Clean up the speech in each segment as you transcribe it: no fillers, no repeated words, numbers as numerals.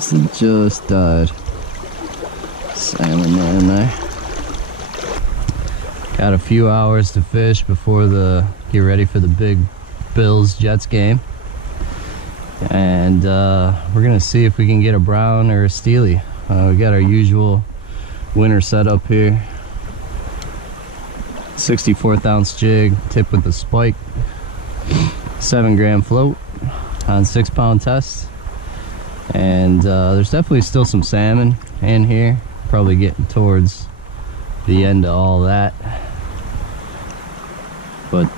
must have just died. Salmon in there. Got a few hours to fish before get ready for the big Bills Jets game. And we're gonna see if we can get a brown or a steely. We got our usual winter setup here. 64th ounce jig, tip with the spike, 7 gram float on 6 pound test. And there's definitely still some salmon in here, probably getting towards the end of all that. But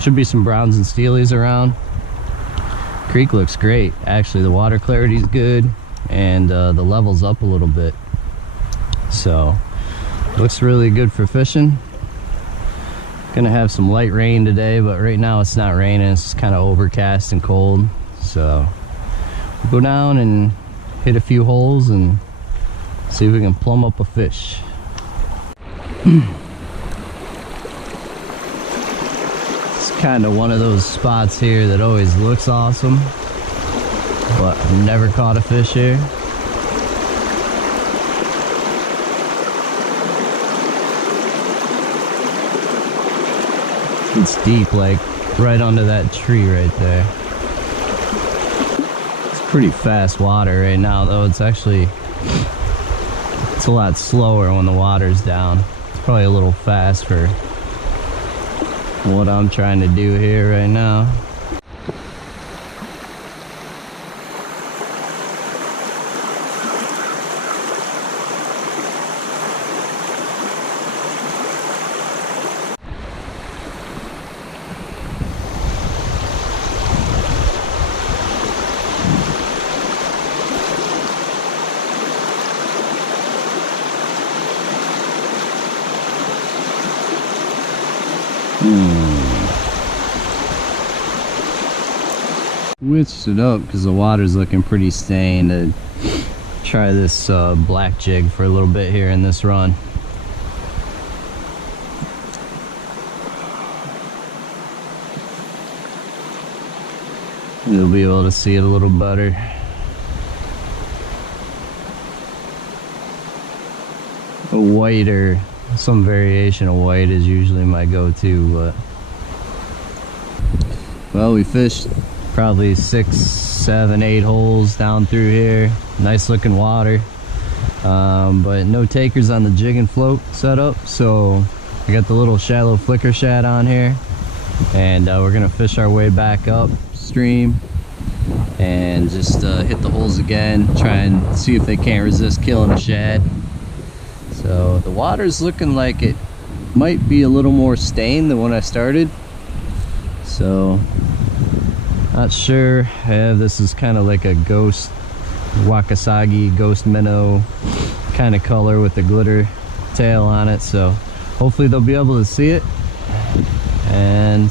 should be some Browns and Steelies around. Creek looks great. Actually, the water clarity's good, and the level's up a little bit. So, looks really good for fishing. Gonna have some light rain today, but right now it's not raining. It's just kind of overcast and cold. So, we'll go down and hit a few holes and see if we can plumb up a fish. Kind of one of those spots here that always looks awesome, but I've never caught a fish here. It's deep, like right under that tree right there. It's pretty fast water right now though. It's a lot slower when the water's down. It's probably a little fast for what I'm trying to do here right now. Switched it up because the water's looking pretty stained. To try this black jig for a little bit here in this run. You'll be able to see it a little better. A white or some variation of white is usually my go-to, but well, we fished probably 6, 7, 8 holes down through here. Nice looking water, but no takers on the jig and float setup. So I got the little shallow flicker shad on here, and we're gonna fish our way back upstream and just hit the holes again, try and see if they can't resist killing a shad. So the water's looking like it might be a little more stained than when I started. So not sure. This is kind of like a ghost wakasagi, ghost minnow kind of color with the glitter tail on it. So hopefully they'll be able to see it, and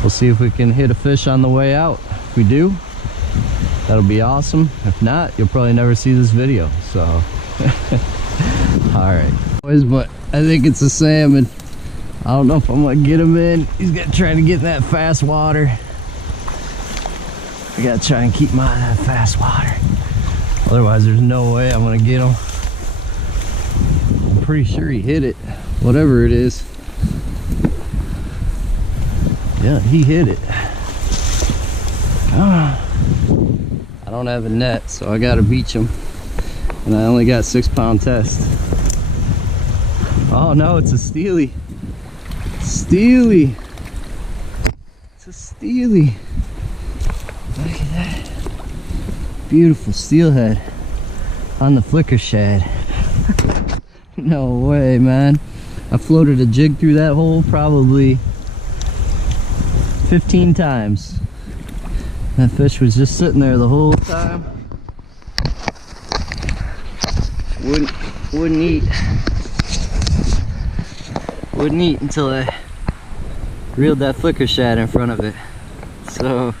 we'll see if we can hit a fish on the way out. If we do, that'll be awesome. If not, you'll probably never see this video. So all right, boys, but I think it's a salmon. I don't know if I'm gonna get him in. He's gonna try to get in that fast water. I gotta try and keep him out of that fast water. Otherwise, there's no way I'm gonna get him. I'm pretty sure he hit it, whatever it is. Yeah, he hit it. I don't have a net, so I gotta beach him. And I only got 6 pound test. Oh no, it's a steely. Steely. It's a steely. Look at that. Beautiful steelhead on the flicker shad. No way, man. I floated a jig through that hole probably 15 times. That fish was just sitting there the whole time. Wouldn't eat. Wouldn't eat until I reeled that flicker shad in front of it. So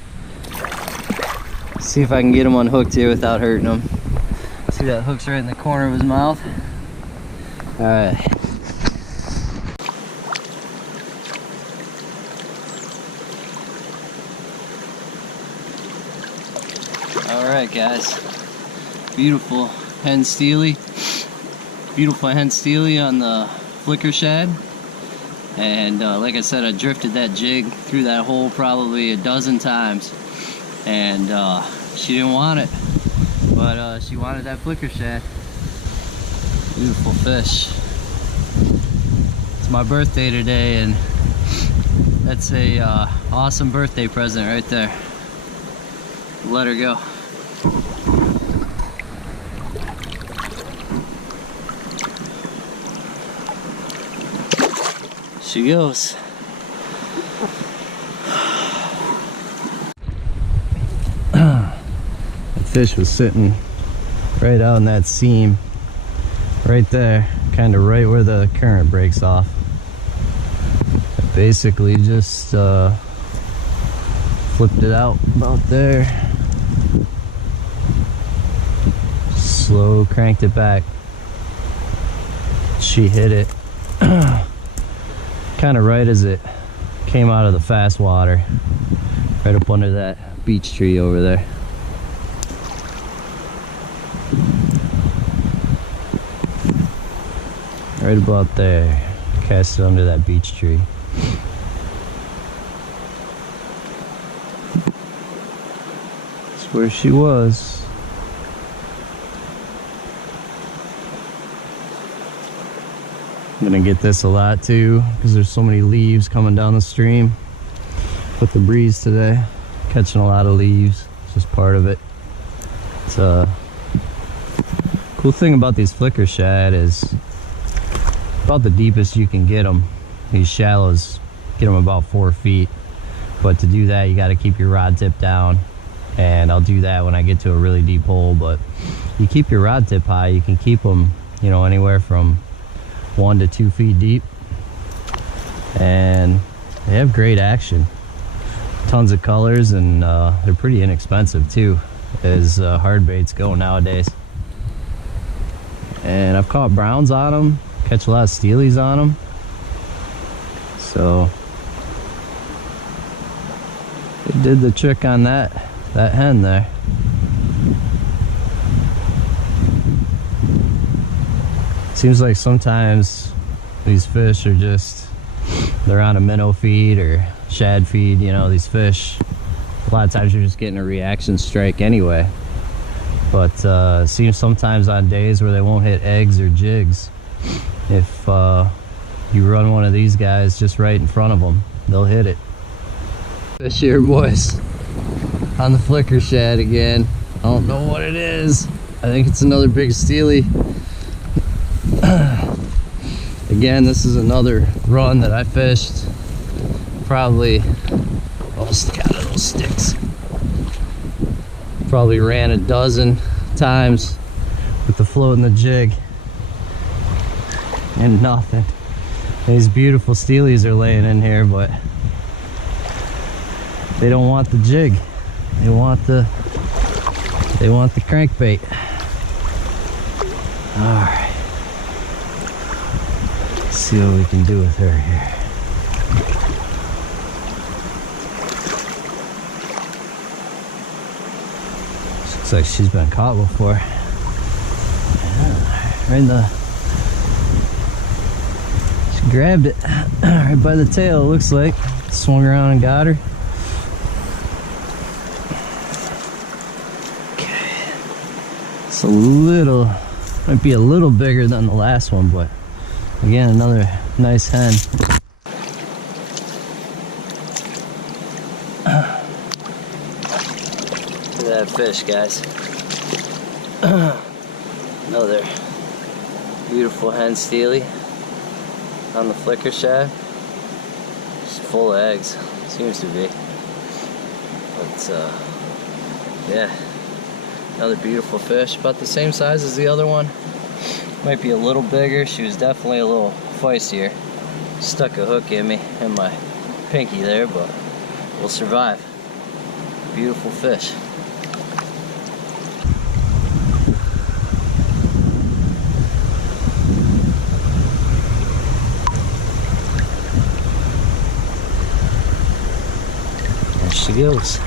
see if I can get him unhooked here without hurting him. See, that hook's right in the corner of his mouth. All right. Alright guys, beautiful hen steely. Beautiful hen steely on the Flicker Shad. And like I said, I drifted that jig through that hole probably a dozen times. And she didn't want it, but she wanted that Flicker Shad. Beautiful fish. It's my birthday today, and that's a awesome birthday present right there. Let her go. She goes. That fish was sitting right out in that seam right there, kind of right where the current breaks off. Basically just flipped it out about there, slow cranked it back. She hit it kind of right as it came out of the fast water, right up under that beech tree over there. Right about there, cast it under that beech tree. That's where she was. I'm gonna get this a lot too, because there's so many leaves coming down the stream with the breeze today. Catching a lot of leaves, it's just part of it. It's a cool thing about these Flicker Shad is about the deepest you can get them. These shallows get them about 4 feet, but to do that you got to keep your rod tip down, and I'll do that when I get to a really deep hole. But you keep your rod tip high, you can keep them, you know, anywhere from 1 to 2 feet deep, and they have great action, tons of colors, and they're pretty inexpensive too, as hard baits go nowadays. And I've caught browns on them, catch a lot of steelies on them, so it did the trick on that hen there. Seems like sometimes these fish are just, they're on a minnow feed or shad feed, you know, these fish. A lot of times you're just getting a reaction strike anyway. But it seems sometimes on days where they won't hit eggs or jigs, if you run one of these guys just right in front of them, they'll hit it. Fish here, boys, on the Flicker Shad again. I don't know what it is. I think it's another big steely. Again, this is another run that I fished probably, oh, stick out of those sticks, probably ran a dozen times with the float and the jig and nothing. These beautiful steelies are laying in here, but they don't want the jig, they want the crankbait. All right, see what we can do with her here. Looks like she's been caught before. Yeah, right in the, she grabbed it right by the tail, it looks like. Swung around and got her. Okay, it's a little, might be a little bigger than the last one, but again, another nice hen. Look at that fish, guys. Another beautiful hen steely on the Flicker Shad. She's full of eggs, seems to be. But yeah, another beautiful fish, about the same size as the other one. Might be a little bigger. She was definitely a little feistier. Stuck a hook in me, in my pinky there, but we'll survive. Beautiful fish. There she goes.